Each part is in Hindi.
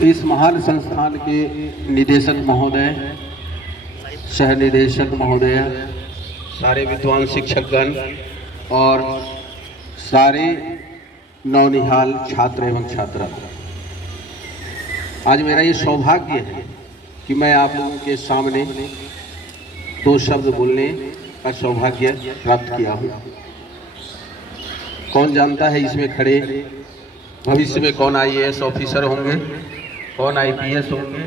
इस महान संस्थान के निदेशक महोदय, सह निदेशक महोदय, सारे विद्वान शिक्षकगण और सारे नवनिहाल छात्र एवं छात्रा, आज मेरा ये सौभाग्य है कि मैं आप लोगों के सामने दो शब्द बोलने का सौभाग्य प्राप्त किया हूँ। कौन जानता है इसमें खड़े भविष्य में कौन IAS ऑफिसर होंगे, कौन IPS होंगे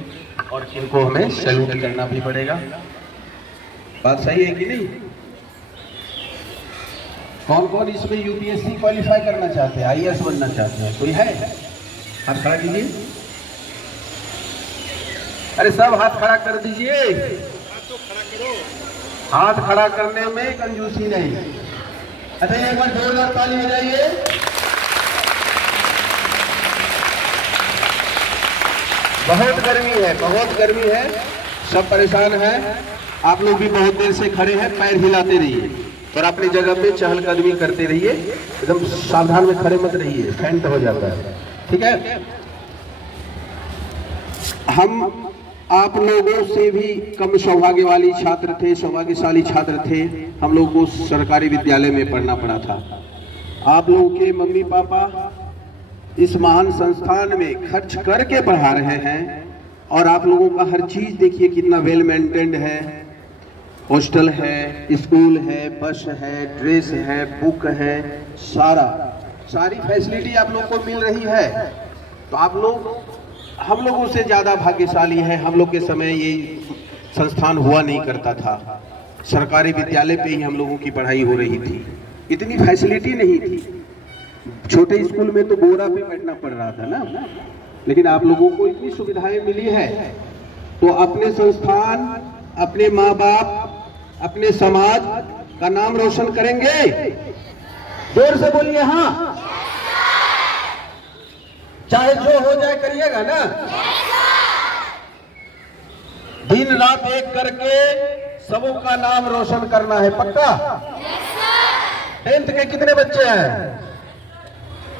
और किनको हमें सैल्यूट करना भी पड़ेगा। बात सही है कि नहीं? कौन कौन इसमें UPSC क्वालिफाई करना चाहते हैं, IAS बनना चाहते हैं? कोई है? हाथ खड़ा कीजिए। अरे सब हाथ खड़ा कर दीजिए। हाथ खड़ा करने में कंजूसी नहीं। अच्छा, एक बार जोरदार ताली बजाइए। बहुत गर्मी है, बहुत गर्मी है, सब परेशान हैं। आप लोग भी बहुत देर से खड़े हैं, पैर हिलाते रहिए और अपनी जगह पे चहलकदमी करते रहिए। एकदम सावधान में खड़े मत रहिए, फेंट हो जाता है। ठीक है? हम आप लोगों से भी कम सौभाग्यशाली छात्र थे, सौभाग्यशाली छात्र थे। हम लोग को सरकारी विद्यालय में पढ़ना पड़ा था। आप लोगों के मम्मी पापा इस महान संस्थान में खर्च करके पढ़ा रहे हैं और आप लोगों का हर चीज देखिए कितना वेल मेंटेन्ड है। हॉस्टल है, स्कूल है, बस है, ड्रेस है, बुक है, सारी फैसिलिटी आप लोग को मिल रही है। तो आप लोग हम लोगों से ज़्यादा भाग्यशाली है। हम लोग के समय ये संस्थान हुआ नहीं करता था। सरकारी विद्यालय पे ही हम लोगों की पढ़ाई हो रही थी, इतनी फैसिलिटी नहीं थी। छोटे स्कूल में तो बोरा पे बैठना पड़ रहा था ना, लेकिन आप लोगों को इतनी सुविधाएं मिली है। तो अपने संस्थान, अपने माँ बाप, अपने समाज का नाम रोशन करेंगे। जोर से बोलिए हाँ। चाहे जो हो जाए करिएगा ना। दिन रात एक करके सबों का नाम रोशन करना है, पक्का? 10th के कितने बच्चे हैं?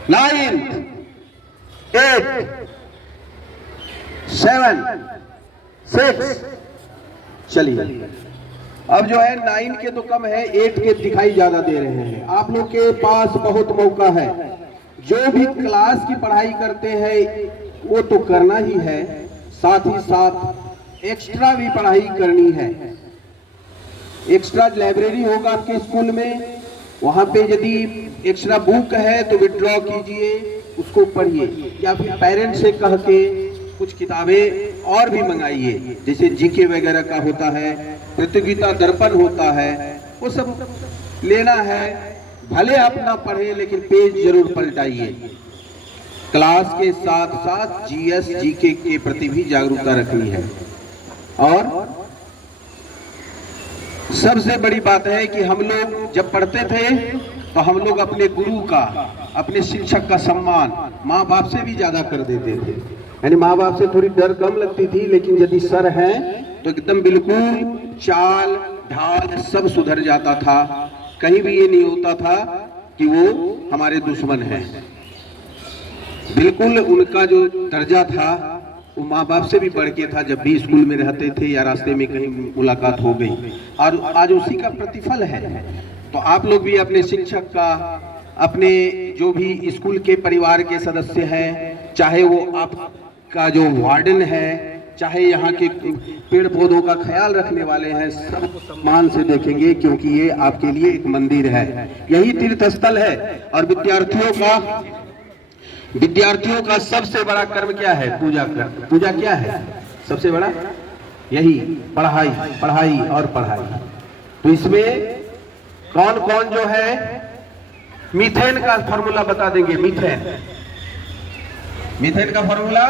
9th, 8, 7, 6। चलिए, अब जो है 9 के तो कम है, 8 के दिखाई ज्यादा दे रहे हैं। आप लोग के पास बहुत मौका है। जो भी क्लास की पढ़ाई करते हैं वो तो करना ही है, साथ ही साथ एक्स्ट्रा भी पढ़ाई करनी है। एक्स्ट्रा लाइब्रेरी होगा आपके स्कूल में, वहां पे यदि एक्स्ट्रा बुक है तो विड्रॉ कीजिए, उसको पढ़िए, या फिर पेरेंट्स से कह के कुछ किताबें और भी मंगाइए। जैसे GK वगैरह का होता है, प्रतियोगिता दर्पण होता है, वो सब लेना है। भले आप ना पढ़े लेकिन पेज जरूर पलटाइए। क्लास के साथ साथ GS GK के प्रति भी जागरूकता रखनी है। और सबसे बड़ी बात है कि हम लोग जब पढ़ते थे तो हम लोग अपने गुरु का, अपने शिक्षक का सम्मान माँ बाप से भी ज्यादा कर देते थे। यानी माँ बाप से थोड़ी डर कम लगती थी, लेकिन यदि सर हैं तो एकदम बिल्कुल चाल ढाल सब सुधर जाता था। कहीं भी ये नहीं होता था कि वो हमारे दुश्मन हैं। बिल्कुल उनका जो दर्जा था वो माँ बाप से भी बढ़ के था। जब भी स्कूल में रहते थे या रास्ते में कहीं मुलाकात हो गई, और आज उसी का प्रतिफल है। तो आप लोग भी अपने शिक्षक का, अपने जो भी स्कूल के परिवार के सदस्य हैं, चाहे वो आपका जो वार्डन है, चाहे यहाँ के पेड़ पौधों का ख्याल रखने वाले हैं, सबको सम्मान से देखेंगे, क्योंकि ये आपके लिए एक मंदिर है, यही तीर्थ स्थल है। और विद्यार्थियों का सबसे बड़ा कर्म क्या है? पूजा कर। पूजा क्या है सबसे बड़ा? यही पढ़ाई, पढ़ाई और पढ़ाई। तो इसमें कौन कौन जो है, मीथेन का फॉर्मूला बता देंगे। मीथेन का फॉर्मूला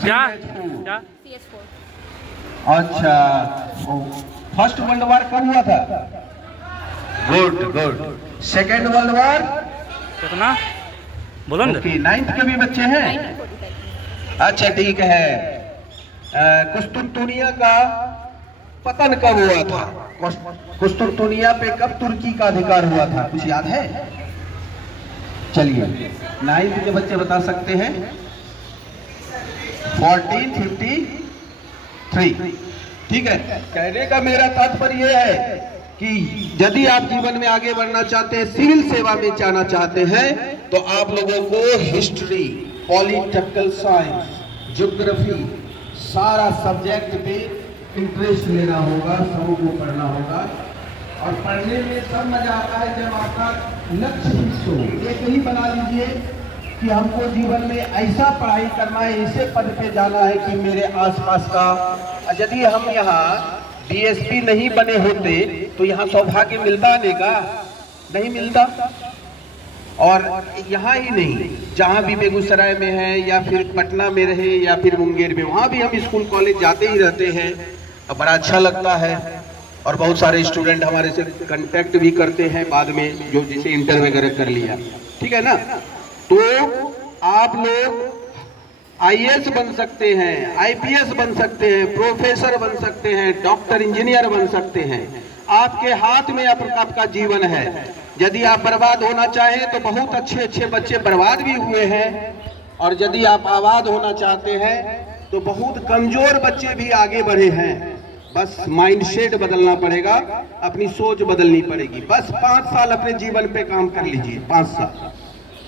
क्या? अच्छा, फर्स्ट वर्ल्ड वॉर कब हुआ था? गुड। सेकेंड वर्ल्ड वॉर कितना बोलो ना? 9th के भी बच्चे हैं? अच्छा ठीक है। कुस्तुनतुनिया का पतन कब हुआ था? कुस्तुनतुनिया पे कब तुर्की का अधिकार हुआ था? कुछ याद है? चलिए 9th के बच्चे बता सकते हैं? 1453। ठीक है, कहने का मेरा तात्पर्य यह है कि यदि आप जीवन में आगे बढ़ना चाहते हैं, सिविल सेवा में जाना चाहते हैं, तो आप लोगों को हिस्ट्री, पॉलिटिकल साइंस, ज्योग्राफी, सारा सब्जेक्ट पे इंटरेस्ट लेना होगा, सबको पढ़ना होगा। और पढ़ने में तब मजा आता है जब आपका लक्ष्य फिक्स हो। एक ही बना लीजिए कि हमको जीवन में ऐसा पढ़ाई करना है, ऐसे पद पे जाना है कि मेरे आसपास का, यदि हम यहाँ डीएसपी नहीं बने होते तो यहाँ सौभाग्य मिलता आने का? नहीं मिलता। और यहाँ ही नहीं, जहाँ भी बेगूसराय में है या फिर पटना में रहे या फिर मुंगेर में, वहाँ भी हम स्कूल कॉलेज जाते ही रहते हैं। अब बड़ा अच्छा लगता है और बहुत सारे स्टूडेंट हमारे से कांटेक्ट भी करते हैं बाद में, जो जिसे इंटर वगैरह कर लिया। ठीक है ना? तो आप लोग आईएएस बन सकते हैं, आईपीएस बन सकते हैं, प्रोफेसर बन सकते हैं, डॉक्टर, इंजीनियर बन सकते हैं। आपके हाथ में आपका जीवन है। यदि आप बर्बाद होना चाहें तो बहुत अच्छे अच्छे बच्चे बर्बाद भी हुए हैं, और यदि आप आबाद होना चाहते हैं तो बहुत कमजोर बच्चे भी आगे बढ़े हैं। बस माइंडसेट बदलना पड़ेगा, अपनी सोच बदलनी पड़ेगी। बस 5 साल अपने जीवन पे काम कर लीजिए। 5 साल।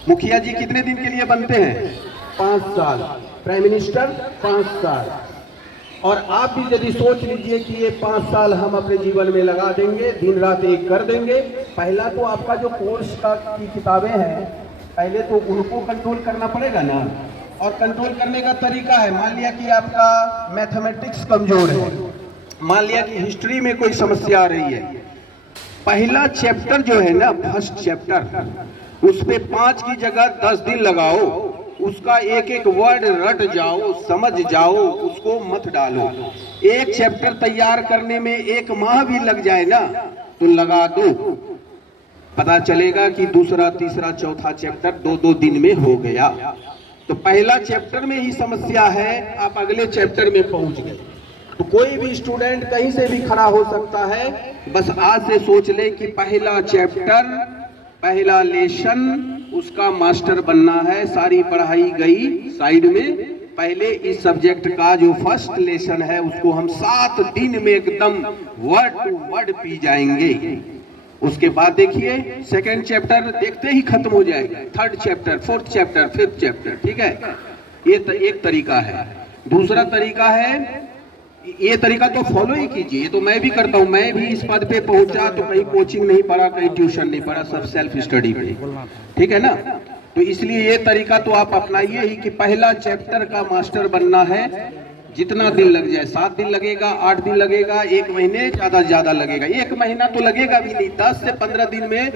मुखिया जी कितने दिन के लिए बनते हैं? 5 साल। प्राइम मिनिस्टर 5 साल। और आप भी यदि सोच लीजिए कि ये 5 साल हम अपने जीवन में लगा देंगे, दिन रात एक कर देंगे। पहला तो आपका जो कोर्स की किताबें हैं, पहले तो उनको कंट्रोल करना पड़ेगा ना। और कंट्रोल करने का तरीका है, मान लिया कि आपका मैथमेटिक्स कमजोर है, मान लिया कि हिस्ट्री में कोई समस्या आ रही है, पहला चैप्टर जो है ना, फर्स्ट चैप्टर, उस पे 5 की जगह 10 दिन लगाओ, उसका एक एक वर्ड रट जाओ, समझ जाओ, उसको मत डालो। एक चैप्टर तैयार करने में 1 माह भी लग जाए ना तो लगा दो, पता चलेगा कि दूसरा, तीसरा, चौथा चैप्टर 2-2 दिन में हो गया। तो पहला चैप्टर में ही समस्या है, आप अगले चैप्टर में पहुंच गए। तो कोई भी स्टूडेंट कहीं से भी खड़ा हो सकता है। बस आज से सोच ले कि पहला चैप्टर, पहला लेसन, उसका मास्टर बनना है। सारी पढ़ाई गई साइड में, पहले इस सब्जेक्ट का जो फर्स्ट लेसन है उसको हम 7 दिन में एकदम वर्ड टू वर्ड पी जाएंगे। उसके बाद देखिए सेकेंड चैप्टर देखते ही खत्म हो जाएगा, 3rd chapter, 4th chapter, 5th chapter. ठीक है, ये एक तरीका है। दूसरा तरीका है, ये तरीका तो फॉलो ही कीजिए, तो मैं भी करता हूँ। मैं भी इस पद पे पहुंचा तो कहीं कोचिंग नहीं पढ़ा, कहीं ट्यूशन नहीं पढ़ा, सब सेल्फ स्टडी पे। ठीक है ना? तो इसलिए ये तरीका तो आप अपनाइए ही कि पहला चैप्टर का मास्टर बनना है। जितना दिन लग जाए, 7 दिन लगेगा, 8 दिन लगेगा, 1 महीने ज्यादा से ज्यादा लगेगा। 1 महीना तो लगेगा भी नहीं, 10 से 15 दिन में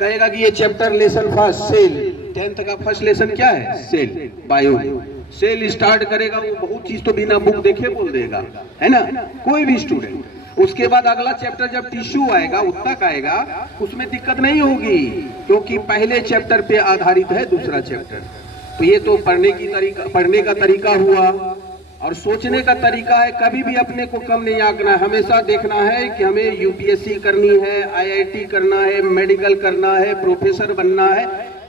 कहेगा कि ये chapter lesson first, cell, 10th का फर्स्ट लेसन क्या है? Cell, bio. सेल स्टार्ट करेगा, वो बहुत चीज तो बिना बुक देखे बोल देगा, है ना, कोई भी स्टूडेंट। उसके बाद अगला चैप्टर जब टिश्यू आएगा, उत्तक आएगा, उसमें दिक्कत नहीं होगी, क्योंकि पहले चैप्टर पे आधारित है दूसरा चैप्टर। तो ये तो पढ़ने का तरीका हुआ। और सोचने का तरीका है, कभी भी अपने को कम नहीं आंकना है। हमेशा देखना है कि हमें यूपीएससी करनी है, आईआईटी करना है, मेडिकल करना है, प्रोफेसर बनना है।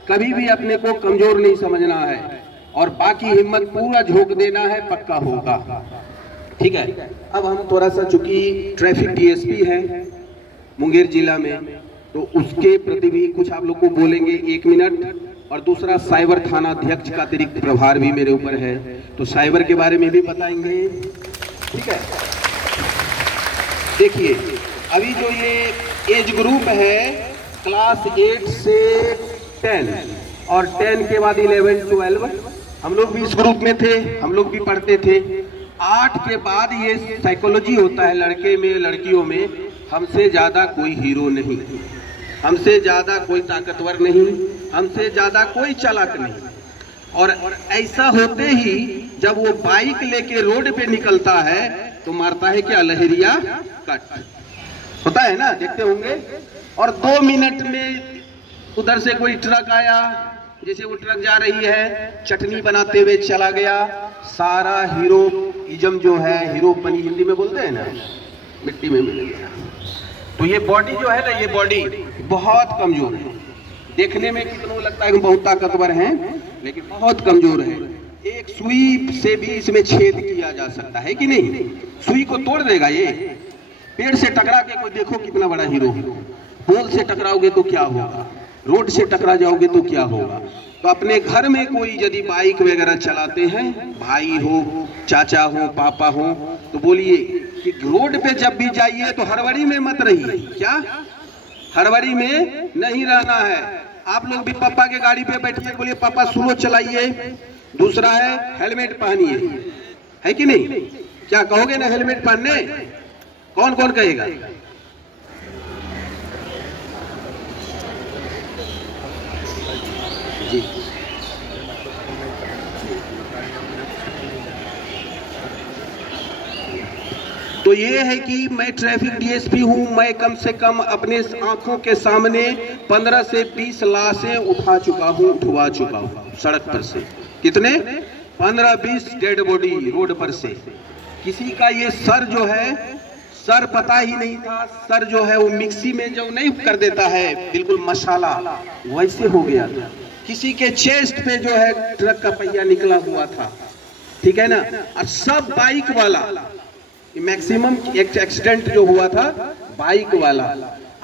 कभी भी अपने को कमजोर नहीं समझना है, और बाकी हिम्मत पूरा झोंक देना है, पक्का होगा। ठीक है, अब हम थोड़ा सा, चूंकि ट्रैफिक डीएसपी है मुंगेर जिला में, तो उसके प्रति भी कुछ आप लोग को बोलेंगे 1 मिनट। और दूसरा, साइबर थाना अध्यक्ष का अतिरिक्त प्रभार भी मेरे ऊपर है, तो साइबर के बारे में भी बताएंगे। ठीक है, देखिए अभी जो ये एज ग्रुप है क्लास 8 से 10 और 10 के बाद 11, 12, हम लोग भी इस ग्रुप में थे, हम लोग भी पढ़ते थे। 8 के बाद ये साइकोलॉजी होता है, लड़के में, लड़कियों में। हमसे ज्यादा कोई हीरो नहीं, हमसे ज्यादा कोई ताकतवर नहीं, हमसे ज्यादा कोई चालाक नहीं। और ऐसा होते ही जब वो बाइक लेके रोड पे निकलता है तो मारता है क्या? लहरिया कट होता है ना, देखते होंगे। और 2 मिनट में उधर से कोई ट्रक आया, जैसे वो ट्रक जा रही है, चटनी बनाते हुए चला गया। सारा हीरोइज्म जो है, हीरोपनी हिंदी में बोलते हैं ना, मिट्टी में मिल गया। तो ये बॉडी जो है ना, ये बॉडी बहुत कमजोर है। देखने में कितना लगता है कि बहुत ताकतवर हैं, लेकिन बहुत कमजोर है। एक सुई से भी इसमें छेद किया जा सकता है कि नहीं? सुई को तोड़ देगा ये। पेड़ से टकरा के कोई देखो कितना बड़ा हीरो, पोल से टकराओगे तो क्या होगा, रोड से टकरा जाओगे तो क्या होगा। तो अपने घर में कोई यदि बाइक वगैरह चलाते हैं, भाई हो, चाचा हो, पापा हो, तो बोलिए कि रोड पे जब भी जाइए तो हड़बड़ी में मत रहिए। क्या हड़बड़ी में नहीं रहना है। आप लोग भी पापा के गाड़ी पे बैठिए, बोलिए पापा स्लो चलाइए। दूसरा है हेलमेट पहनिए, है कि नहीं? क्या कहोगे ना हेलमेट पहनने? कौन कौन कहेगा? जी तो ये है कि मैं ट्रैफिक डीएसपी हूं। मैं कम से कम अपने आंखों के सामने 15 से 20 लाशें उठवा चुका हूं सड़क पर से। कितने? 15-20 डेड बॉडी रोड पर से। किसी का ये सर जो है, सर पता ही नहीं था। सर जो है वो मिक्सी में जो नहीं कर देता है बिल्कुल मसाला, वैसे हो गया था। किसी के चेस्ट पे जो है ट्रक का पहिया निकला हुआ था, ठीक है ना। और सब बाइक वाला, मैक्सिमम एक्सीडेंट जो हुआ था बाइक वाला।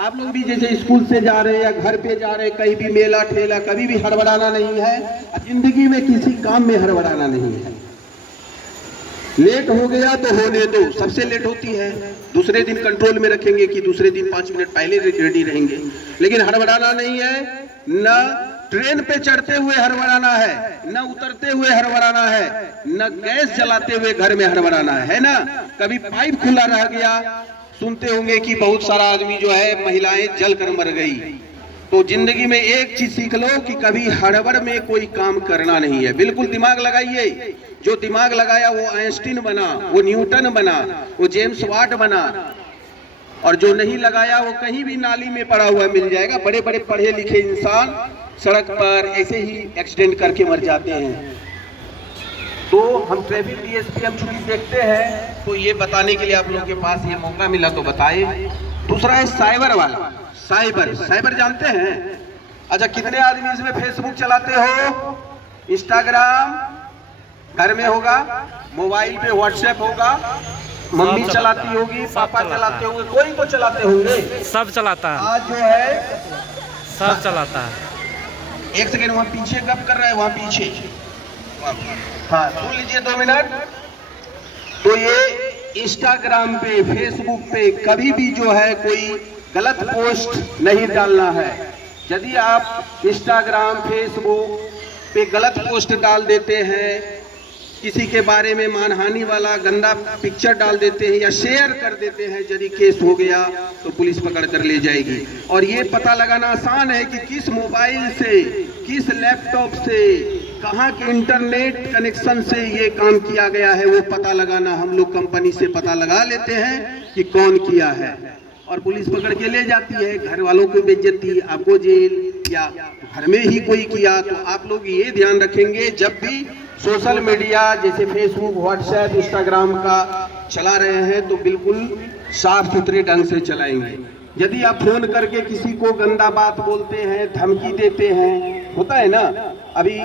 आप लोग भी जैसे स्कूल से जा रहे हैं या घर पे जा रहे हैं, कहीं भी मेला ठेला, कभी भी हड़बड़ाना नहीं है। जिंदगी में किसी काम में हड़बड़ाना नहीं है। लेट हो गया तो होने दो, सबसे लेट होती है। दूसरे दिन कंट्रोल में रखेंगे कि दूसरे दिन 5 मिनट पहले रेडी रहेंगे, लेकिन हड़बड़ाना नहीं है। न ट्रेन पे चढ़ते हुए हड़बड़ाना है, न उतरते हुए हड़बड़ाना है, न गैस जलाते हुए घर में हड़बड़ाना है ना। कभी पाइप खुला रह गया, सुनते होंगे कि बहुत सारा आदमी जो है, महिलाएं जल कर मर गई। तो जिंदगी में एक चीज सीख लो कि कभी हड़बड़ में कोई काम करना नहीं है। बिल्कुल दिमाग लगाइए। जो दिमाग लगाया वो आइंस्टीन बना, वो न्यूटन बना, वो जेम्स वाट बना। और जो नहीं लगाया वो कहीं भी नाली में पड़ा हुआ मिल जाएगा। बड़े बड़े पढ़े लिखे इंसान सड़क पर ऐसे ही एक्सीडेंट करके मर जाते हैं। तो हम ट्रैफिक डीएसपी हम छुट्टी देखते हैं, तो ये बताने के लिए आप लोगों के पास ये मौका मिला तो बताए। दूसरा है साइबर वाला। साइबर जानते हैं? अच्छा, कितने आदमी इसमें फेसबुक चलाते हो, इंस्टाग्राम घर में होगा, मोबाइल पे व्हाट्सएप होगा, मम्मी चलाती होगी, पापा चलाते होंगे, कोई तो चलाते होंगे, सब चलाता है। आज जो है सब चलाता है। एक सेकेंड, वहाँ पीछे गप कर रहा है, वहाँ पीछे। हाँ, सुन लीजिए 2 मिनट। तो ये इंस्टाग्राम पे, फेसबुक पे कभी भी जो है कोई गलत पोस्ट नहीं डालना है। यदि आप इंस्टाग्राम, फेसबुक पे गलत पोस्ट डाल देते हैं, किसी के बारे में मानहानि वाला गंदा पिक्चर डाल देते हैं या शेयर कर देते हैं, यदि केस हो गया तो पुलिस पकड़ कर ले जाएगी। और ये पता लगाना आसान है कि किस मोबाइल से, किस लैपटॉप से, कहाँ के इंटरनेट कनेक्शन से ये काम किया गया है, वो पता लगाना हम लोग कंपनी से पता लगा लेते हैं कि कौन किया है, और पुलिस पकड़ के ले जाती है। घर वालों को बेइज्जती, आपको जेल, या घर में ही कोई किया। तो आप लोग ये ध्यान रखेंगे, जब भी सोशल मीडिया जैसे फेसबुक, व्हाट्सएप, इंस्टाग्राम का चला रहे हैं तो बिल्कुल साफ सुथरे ढंग से चलाएंगे। यदि आप फोन करके किसी को गंदा बात बोलते हैं, धमकी देते हैं, होता है ना, अभी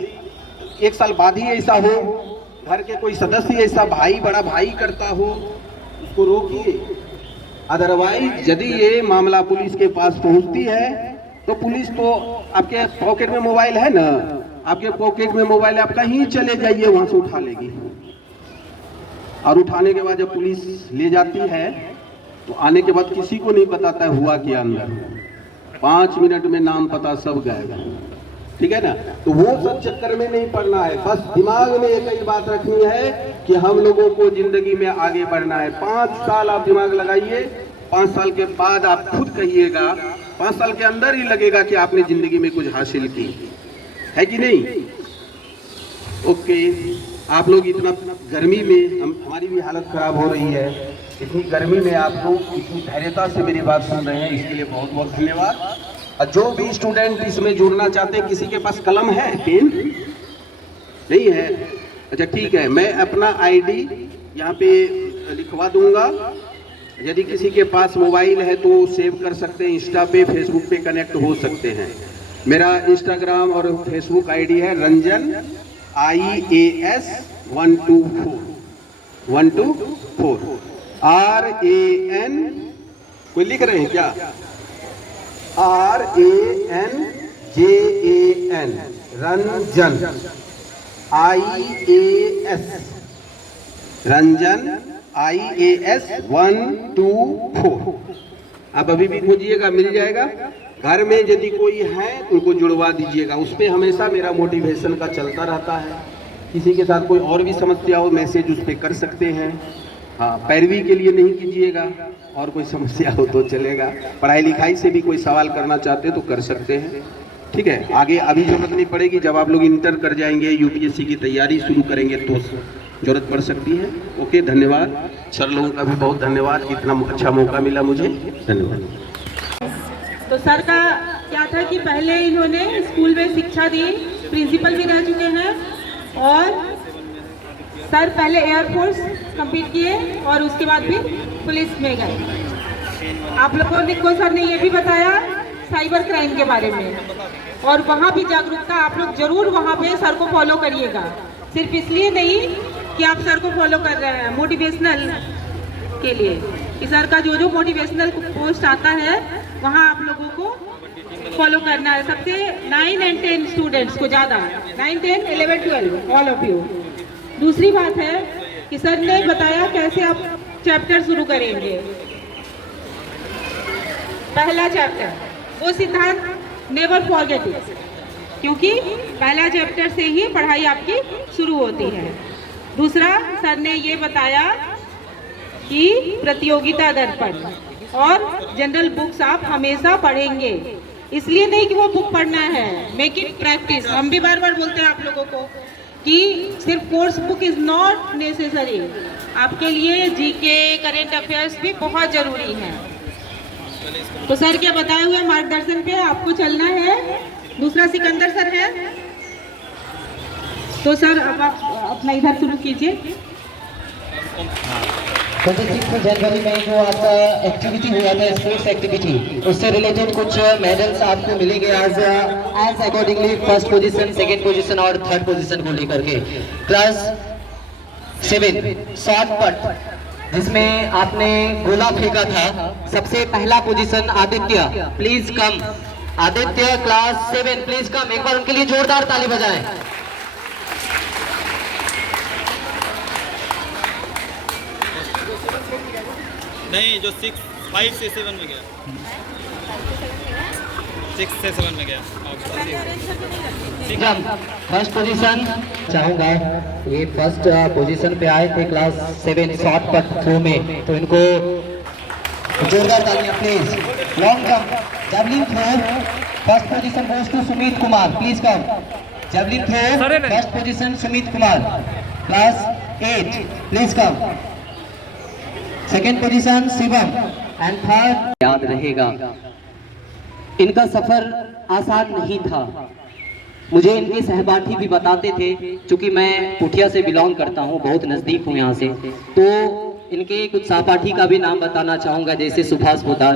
1 साल बाद ही ऐसा हो, घर के कोई सदस्य ऐसा, भाई बड़ा भाई करता हो, उसको रोकिए। अदरवाइज यदि ये मामला पुलिस के पास पहुंचती है तो पुलिस तो, आपके पॉकेट में मोबाइल है ना, आपके पॉकेट में मोबाइल, आप कहीं चले जाइए वहां से उठा लेगी। और उठाने के बाद जब पुलिस ले जाती है तो आने के बाद किसी को नहीं बताता है हुआ क्या अंदर। 5 मिनट में नाम पता सब गायब, ठीक है ना। तो वो सब चक्कर में नहीं पड़ना है। बस दिमाग में एक ही बात रखनी है कि हम लोगों को जिंदगी में आगे बढ़ना है। 5 साल आप दिमाग लगाइए, 5 साल के बाद आप खुद कहिएगा, 5 साल के अंदर ही लगेगा कि आपने जिंदगी में कुछ हासिल की है कि नहीं। ओके, आप लोग इतना गर्मी में, हमारी भी हालत खराब हो रही है, इतनी गर्मी में आप लोग इतनी धैर्यता से मेरी बात सुन रहे हैं, इसके लिए बहुत बहुत धन्यवाद। और जो भी स्टूडेंट इसमें जुड़ना चाहते हैं, किसी के पास कलम है, पेन नहीं है? अच्छा ठीक है, मैं अपना आईडी यहाँ पे लिखवा दूंगा। यदि किसी के पास मोबाइल है तो सेव कर सकते हैं, इंस्टा पे, फेसबुक पे कनेक्ट हो सकते हैं। मेरा इंस्टाग्राम और फेसबुक आईडी है रंजन IAS 124 RAN, कोई लिख रहे हैं क्या? RANJAN Ranjan, IAS Ranjan IAS 124। आप अभी भी खोजिएगा, मिल जाएगा। घर में यदि कोई है तो उनको जुड़वा दीजिएगा। उस पर हमेशा मेरा मोटिवेशन का चलता रहता है। किसी के साथ कोई और भी समस्या हो, मैसेज उस पर कर सकते हैं। हाँ, पैरवी के लिए नहीं कीजिएगा, और कोई समस्या हो तो चलेगा। पढ़ाई लिखाई से भी कोई सवाल करना चाहते तो कर सकते हैं, ठीक है। आगे अभी जरूरत नहीं पड़ेगी, जब आप लोग इंटर कर जाएंगे, यूपीएससी की तैयारी शुरू करेंगे तो जरूरत पड़ सकती है। ओके, धन्यवाद। सर लोगों का भी बहुत धन्यवाद, इतना अच्छा मौका मिला मुझे, धन्यवाद। तो सर का क्या था कि पहले इन्होंने स्कूल में शिक्षा दी, प्रिंसिपल भी रह चुके हैं, और सर पहले एयरफोर्स कंप्लीट किए और उसके बाद भी पुलिस में गए। आप लोगों को सर ने ये भी बताया साइबर क्राइम के बारे में, और वहाँ भी जागरूकता आप लोग जरूर वहाँ पे सर को फॉलो करिएगा। सिर्फ इसलिए नहीं कि आप सर को फॉलो कर रहे हैं मोटिवेशनल के लिए, कि सर का जो जो मोटिवेशनल पोस्ट आता है वहाँ आप लोगों को फॉलो करना है। सबसे 9 और 10 स्टूडेंट्स को ज़्यादा, 9, 10, 11, 12 ऑल ऑफ यू। दूसरी बात है कि सर ने बताया कैसे आप चैप्टर शुरू करेंगे। पहला चैप्टर, वो सिद्धांत नेवर फॉरगेट इट, क्योंकि पहला चैप्टर से ही पढ़ाई आपकी शुरू होती है। दूसरा, सर ने ये बताया कि प्रतियोगिता दर्पण और जनरल बुक्स आप हमेशा पढ़ेंगे। इसलिए नहीं कि वो बुक पढ़ना है, मेक इट प्रैक्टिस। हम भी बार बार बोलते हैं आप लोगों को कि सिर्फ course book is not necessary, आपके लिए जीके, करेंट अफेयर्स भी बहुत जरूरी है। तो सर के बताए हुए मार्गदर्शन पे आपको चलना है। दूसरा सिकंदर सर है, तो सर अब आप अपना इधर शुरू कीजिए। 26 जनवरी में जो आपका एक्टिविटी हुआ था, स्पोर्ट्स एक्टिविटी, उससे रिलेटेड कुछ मेडल्स आपको मिलेंगे as accordingly, first position, second position और थर्ड पोजीशन को लेकर के। क्लास 7 शॉर्ट पट, जिसमें आपने गोला फेंका था, सबसे पहला position Aditya, please come. Aditya class 7 please come. एक बार उनके लिए जोरदार ताली बजाएं। नहीं, जो 5 से 7 में गया, 6 से 7 में गया। फर्स्ट पोजीशन चाहूंगा, ये फर्स्ट पोजीशन पे आए थे क्लास 7 शॉर्ट पट थ्रो में, तो इनको जोरदार तालियां please. Long jump, javelin throw, first position goes to Sumit Kumar, please come. Javelin throw, first position Sumit Kumar, class 8, please come. Second position Shivam, and third याद रहेगा। इनका सफर आसान नहीं था, मुझे इनके सहपाठी भी बताते थे, क्योंकि मैं पुठिया से बिलोंग करता हूँ, बहुत नज़दीक हूँ यहाँ से, तो इनके कुछ सहपाठी का भी नाम बताना चाहूँगा, जैसे सुभाष पोदार।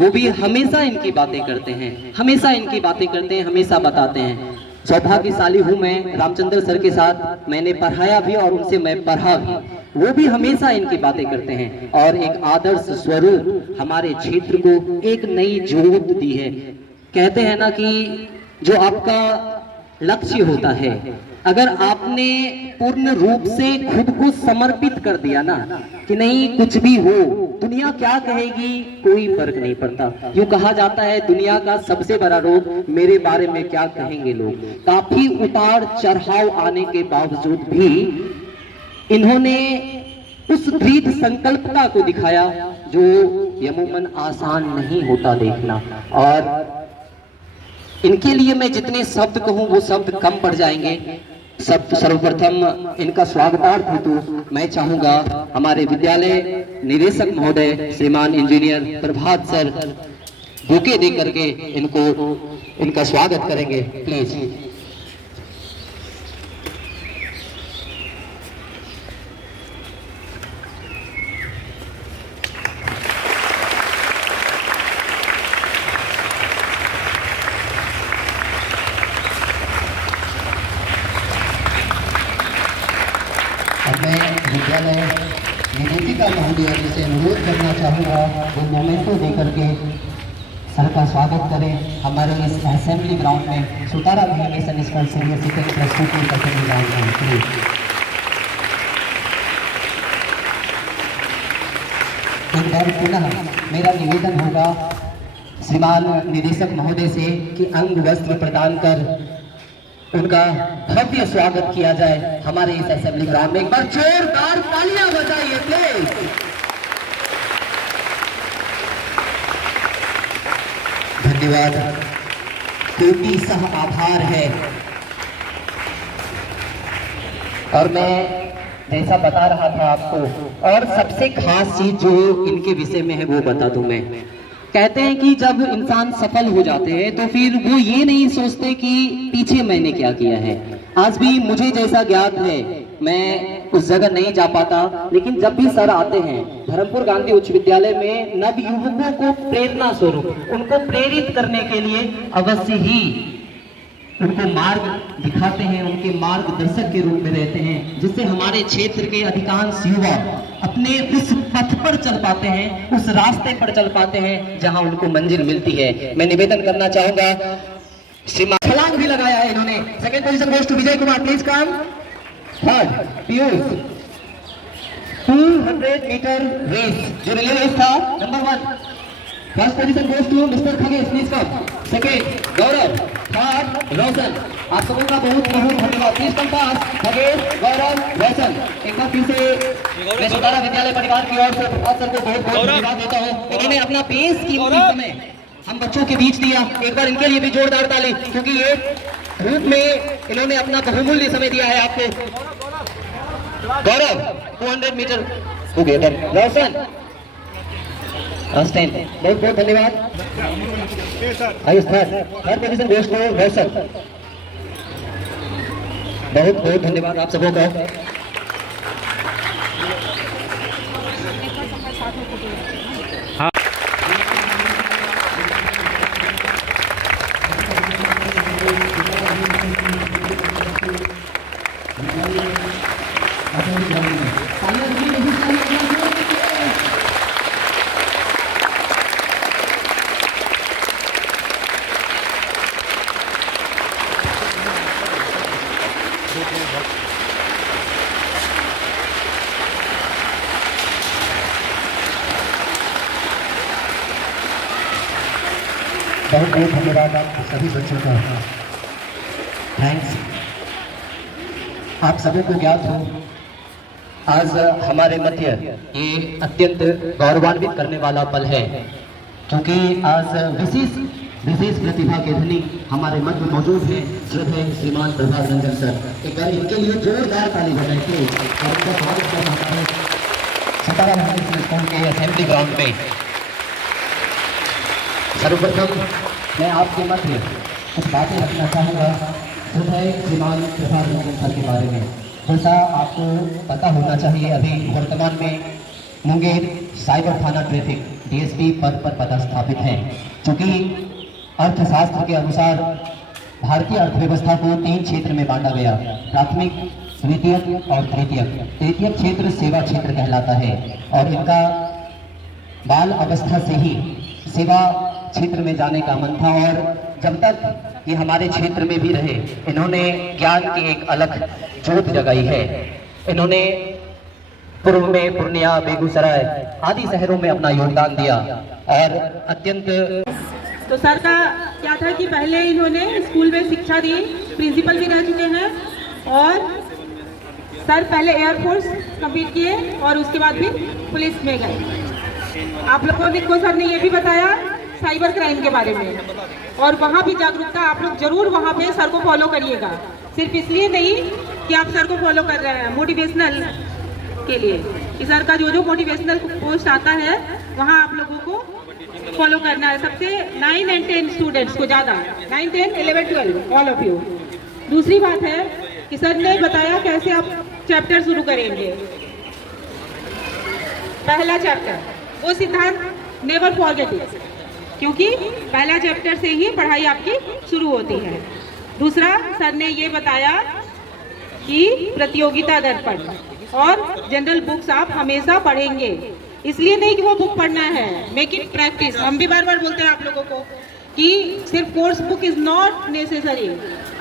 वो भी हमेशा इनकी बातें करते हैं, हमेशा इनकी बातें करते हैं, हमेशा बताते हैं। सौभाग्यशाली हूँ मैं, रामचंद्र सर के साथ मैंने पढ़ाया भी और उनसे मैं पढ़ा भी। वो भी हमेशा इनकी बातें करते हैं और एक आदर्श स्वरूप हमारे क्षेत्र को एक नई जोत दी है। कहते हैं ना कि जो आपका लक्ष्य होता है, अगर आपने पूर्ण रूप से खुद को समर्पित कर दिया ना, कि नहीं कुछ भी हो, दुनिया क्या कहेगी कोई फर्क नहीं पड़ता। यूं कहा जाता है दुनिया का सबसे बड़ा रोग मेरे बारे में क्या कहेंगे लोग। काफी उतार चढ़ाव आने के बावजूद भी इन्होंने उस दृढ़ संकल्पता को दिखाया जो यमूमन आसान नहीं होता देखना। और इनके लिए मैं जितने शब्द कहूँ वो शब्द कम पड़ जाएंगे। सर्वप्रथम इनका स्वागतार्थ हेतु मैं चाहूंगा हमारे विद्यालय निदेशक महोदय श्रीमान इंजीनियर प्रभात सर बुके दे करके इनका स्वागत करेंगे, प्लीज। विद्यालय निदेशिका महोदय जी से अनुरोध करना चाहूँगा वो मोमेंटो देकर के सर का स्वागत करें हमारे इस असेंबली ग्राउंड में Sutara mission school senior second plus 2 के असेंबली ग्राउंड में प्लीज। एक बार पुनः मेरा निवेदन होगा श्रीमान निदेशक महोदय से कि अंग वस्त्र प्रदान कर उनका भव्य स्वागत किया जाए हमारे इस असेंबली ग्राउंड में। एक बार जोरदार तालियां बजाइए प्लीज। धन्यवाद, कोटि सह आभार है। और मैं जैसा बता रहा था आपको, और सबसे खास चीज जो इनके विषय में है वो बता दूं मैं। कहते हैं कि जब इंसान सफल हो जाते हैं तो फिर वो ये नहीं सोचते कि पीछे मैंने क्या किया है। आज भी मुझे जैसा ज्ञात है मैं उस जगह नहीं जा पाता, लेकिन जब भी सर आते हैं धर्मपुर गांधी उच्च विद्यालय में नव युवकों को प्रेरणा स्वरूप उनको प्रेरित करने के लिए अवश्य ही उनको मार्ग दिखाते हैं, उनके मार्गदर्शक के रूप में रहते हैं, जिससे हमारे क्षेत्र के अधिकांश युवा अपने उस पथ पर चल पाते हैं, उस रास्ते पर चल पाते हैं जहां उनको मंजिल मिलती है। मैं निवेदन करना चाहूंगा, श्रीमान छलांग भी लगाया है इन्होंने। Second position goes to Vijay Kumar, please come. Third Piyush 200 metre race जो रिले रेस था number 1। First position goes to mister Khagesh, please come. Second Gaurav, third Roshan. आप सबों का बहुत बहुत धन्यवाद। प्लीज कम पास खगेश, गौरव, रोशन। एक बार फिर से मैं सुतारा विद्यालय परिवार की ओर से प्रभात सर को बहुत बहुत धन्यवाद देता हूँ। इन्होंने अपना बेशकीमती समय हम बच्चों के बीच दिया। एक बार इनके लिए भी जोरदार ताली, क्योंकि ये रूप में इन्होंने अपना बहुमूल्य समय दिया है आपको। गौरव 200 मीटर हो गया। रोशन बहुत बहुत धन्यवाद। थर्ड पोजीशन गोज टू रोशन। बहुत बहुत धन्यवाद आप सबों का। बहुत बहुत धन्यवाद आप सभी बच्चों का। थैंक्स। आप सभी को ज्ञात हो आज हमारे मध्य ये अत्यंत गौरवान्वित करने वाला पल है, क्योंकि आज विशेष प्रतिभा के धनी हमारे मध्य मौजूद हैं श्रद्धेय श्रीमान प्रभात रंजन सर। एक बार इनके लिए जोरदार ताली बजाइए और उनका स्वागत करना है सुतारा मिशन स्कूल के असेंबली ग्राउंड में। सर्वप्रथम मैं आपके मध्य कुछ बातें रखना चाहूँगा श्रद्धेय श्रीमान प्रभात रंजन सर के बारे में। जैसा आपको पता होना चाहिए, अभी वर्तमान में मुंगेर साइबर थाना ट्रैफिक डीएसपी पद पर पदस्थापित हैं। चूँकि अर्थशास्त्र के अनुसार भारतीय अर्थव्यवस्था को 3 क्षेत्र में बांटा गया, प्राथमिक, द्वितीयक और तृतीयक। तृतीयक क्षेत्र सेवा क्षेत्र कहलाता है और इनका बाल अवस्था से ही सेवा क्षेत्र में जाने का मन था, और जब तक ये हमारे क्षेत्र में भी रहे इन्होंने ज्ञान की एक अलग ज्योत जगाई है। इन्होंने पूर्व में पूर्णिया, बेगूसराय आदि शहरों में अपना योगदान दिया और अत्यंत। तो सर का क्या था कि पहले इन्होंने स्कूल में शिक्षा दी, प्रिंसिपल भी रह चुके हैं, और सर पहले एयरफोर्स कंप्लीट किए और उसके बाद भी पुलिस में गए। आप लोगों को सर ने ये भी बताया साइबर क्राइम के बारे में, और वहाँ भी जागरूकता आप लोग जरूर वहाँ पे सर को फॉलो करिएगा। सिर्फ इसलिए नहीं कि आप सर को फॉलो कर रहे हैं, मोटिवेशनल के लिए कि सर का जो मोटिवेशनल पोस्ट आता है वहाँ आप लोगों को फॉलो करना है। सबसे 9 और 10 स्टूडेंट्स को ज़्यादा, 9, 10, 11, 12 ऑल ऑफ यू। दूसरी बात है कि सर ने बताया कैसे आप चैप्टर शुरू करेंगे। पहला चैप्टर वो सिद्धांत नेवर फॉरगेट इट, क्योंकि पहला चैप्टर से ही पढ़ाई आपकी शुरू होती है। दूसरा सर ने ये बताया कि प्रतियोगिता दर्पण, और जनरल बुक्स आप हमेशा पढ़ेंगे। इसलिए नहीं कि वो बुक पढ़ना है, मेक इट प्रैक्टिस। हम भी बार बार बोलते हैं आप लोगों को कि सिर्फ course book is not necessary,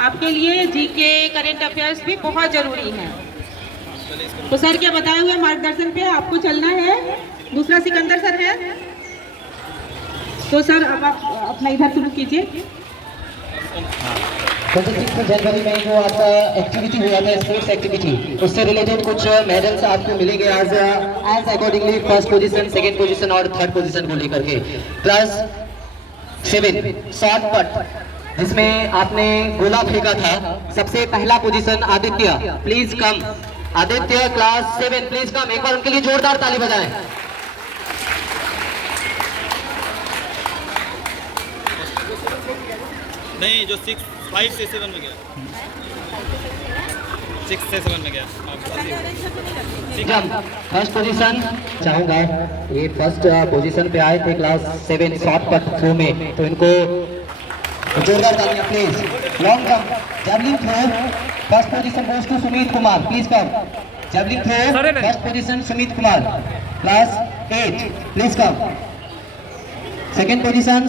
आपके लिए जीके करंट अफेयर्स भी बहुत जरूरी है। तो सर के बताए हुए मार्गदर्शन पे आपको चलना है। दूसरा सिकंदर सर है, तो सर अब आप अपना इधर शुरू कीजिए। 26 जनवरी में जो आपका एक्टिविटी हुआ था, स्पोर्ट्स एक्टिविटी, उससे रिलेटेड कुछ मेडल्स आपको मिलेंगे as accordingly first position, second position और थर्ड पोजीशन को लेकर के। क्लास 7 शॉर्ट पट जिसमें आपने गोला फेंका था, सबसे पहला position Aditya, please come. Aditya class 7 please come. एक बार उनके लिए जोरदार ताली बजाएं। नहीं, जो 5 से 7 में गया, 6 से 7 में गया। फर्स्ट पोजीशन चाहूंगा, ये फर्स्ट पोजीशन पे आए थे क्लास 7 शॉर्ट पट थ्रो में, तो इनको जोरदार तालियां please. Long jump javelin throw first position goes to Sumit Kumar, please come. Javelin throw first position Sumit Kumar, class 8 please come. Second position